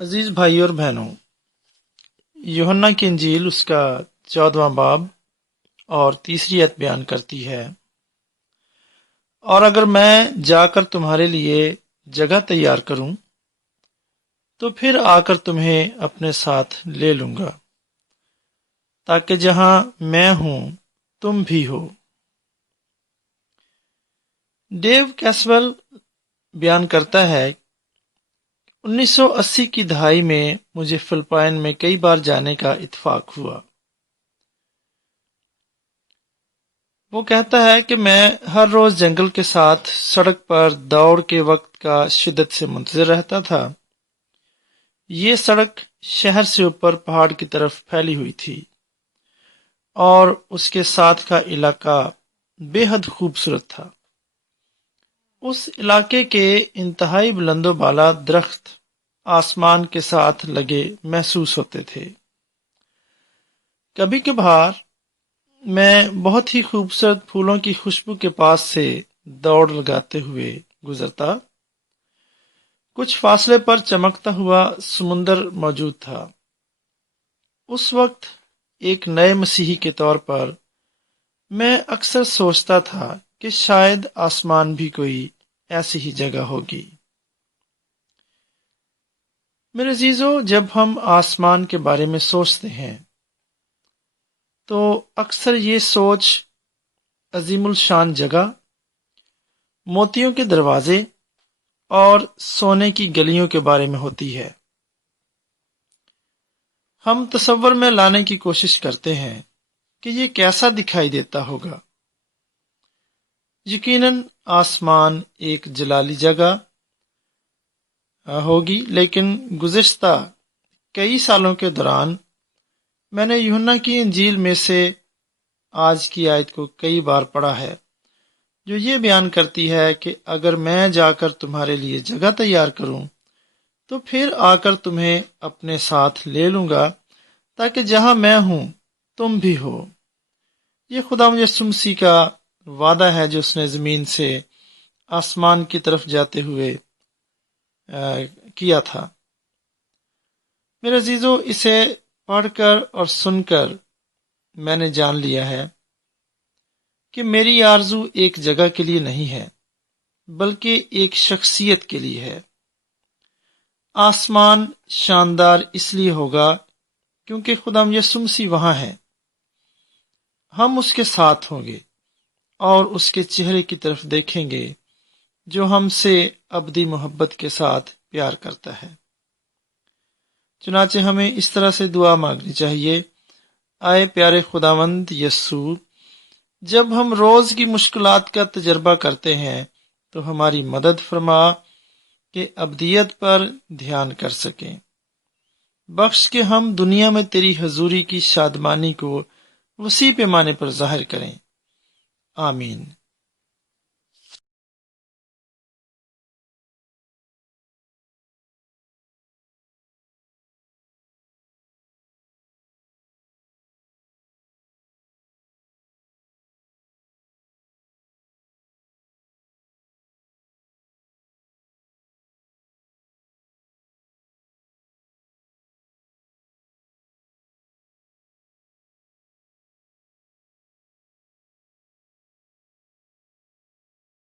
عزیز بھائی اور بہنوں، یوحنا کی انجیل اس کا 14واں باب اور تیسری آیت بیان کرتی ہے، اور اگر میں جا کر تمہارے لیے جگہ تیار کروں تو پھر آ کر تمہیں اپنے ساتھ لے لوں گا، تاکہ جہاں میں ہوں تم بھی ہو۔ ڈیو کیسول بیان کرتا ہے، 1980 کی دہائی میں مجھے فلپائن میں کئی بار جانے کا اتفاق ہوا۔ وہ کہتا ہے کہ میں ہر روز جنگل کے ساتھ سڑک پر دوڑ کے وقت کا شدت سے منتظر رہتا تھا۔ یہ سڑک شہر سے اوپر پہاڑ کی طرف پھیلی ہوئی تھی اور اس کے ساتھ کا علاقہ بے حد خوبصورت تھا۔ اس علاقے کے انتہائی بلند و بالا درخت آسمان کے ساتھ لگے محسوس ہوتے تھے۔ کبھی کبھار میں بہت ہی خوبصورت پھولوں کی خوشبو کے پاس سے دوڑ لگاتے ہوئے گزرتا۔ کچھ فاصلے پر چمکتا ہوا سمندر موجود تھا۔ اس وقت ایک نئے مسیحی کے طور پر میں اکثر سوچتا تھا کہ شاید آسمان بھی کوئی ایسی ہی جگہ ہوگی۔ میرے عزیزو، جب ہم آسمان کے بارے میں سوچتے ہیں تو اکثر یہ سوچ عظیم الشان جگہ، موتیوں کے دروازے اور سونے کی گلیوں کے بارے میں ہوتی ہے۔ ہم تصور میں لانے کی کوشش کرتے ہیں کہ یہ کیسا دکھائی دیتا ہوگا۔ یقیناً آسمان ایک جلالی جگہ ہوگی، لیکن گزشتہ کئی سالوں کے دوران میں نے یوحنا کی انجیل میں سے آج کی آیت کو کئی بار پڑھا ہے، جو یہ بیان کرتی ہے کہ اگر میں جا کر تمہارے لیے جگہ تیار کروں تو پھر آ کر تمہیں اپنے ساتھ لے لوں گا، تاکہ جہاں میں ہوں تم بھی ہو۔ یہ خدا یسوع مسیح کا وعدہ ہے جو اس نے زمین سے آسمان کی طرف جاتے ہوئے کیا تھا۔ میرے عزیزو، اسے پڑھ کر اور سن کر میں نے جان لیا ہے کہ میری آرزو ایک جگہ کے لیے نہیں ہے، بلکہ ایک شخصیت کے لیے ہے۔ آسمان شاندار اس لیے ہوگا کیونکہ خدا یسوع مسیح وہاں ہے۔ ہم اس کے ساتھ ہوں گے اور اس کے چہرے کی طرف دیکھیں گے جو ہم سے ابدی محبت کے ساتھ پیار کرتا ہے۔ چنانچہ ہمیں اس طرح سے دعا مانگنی چاہیے: آئے پیارے خداوند یسوع، جب ہم روز کی مشکلات کا تجربہ کرتے ہیں تو ہماری مدد فرما کہ ابدیت پر دھیان کر سکیں۔ بخش کہ ہم دنیا میں تیری حضوری کی شادمانی کو وسیع پیمانے پر ظاہر کریں۔ آمین۔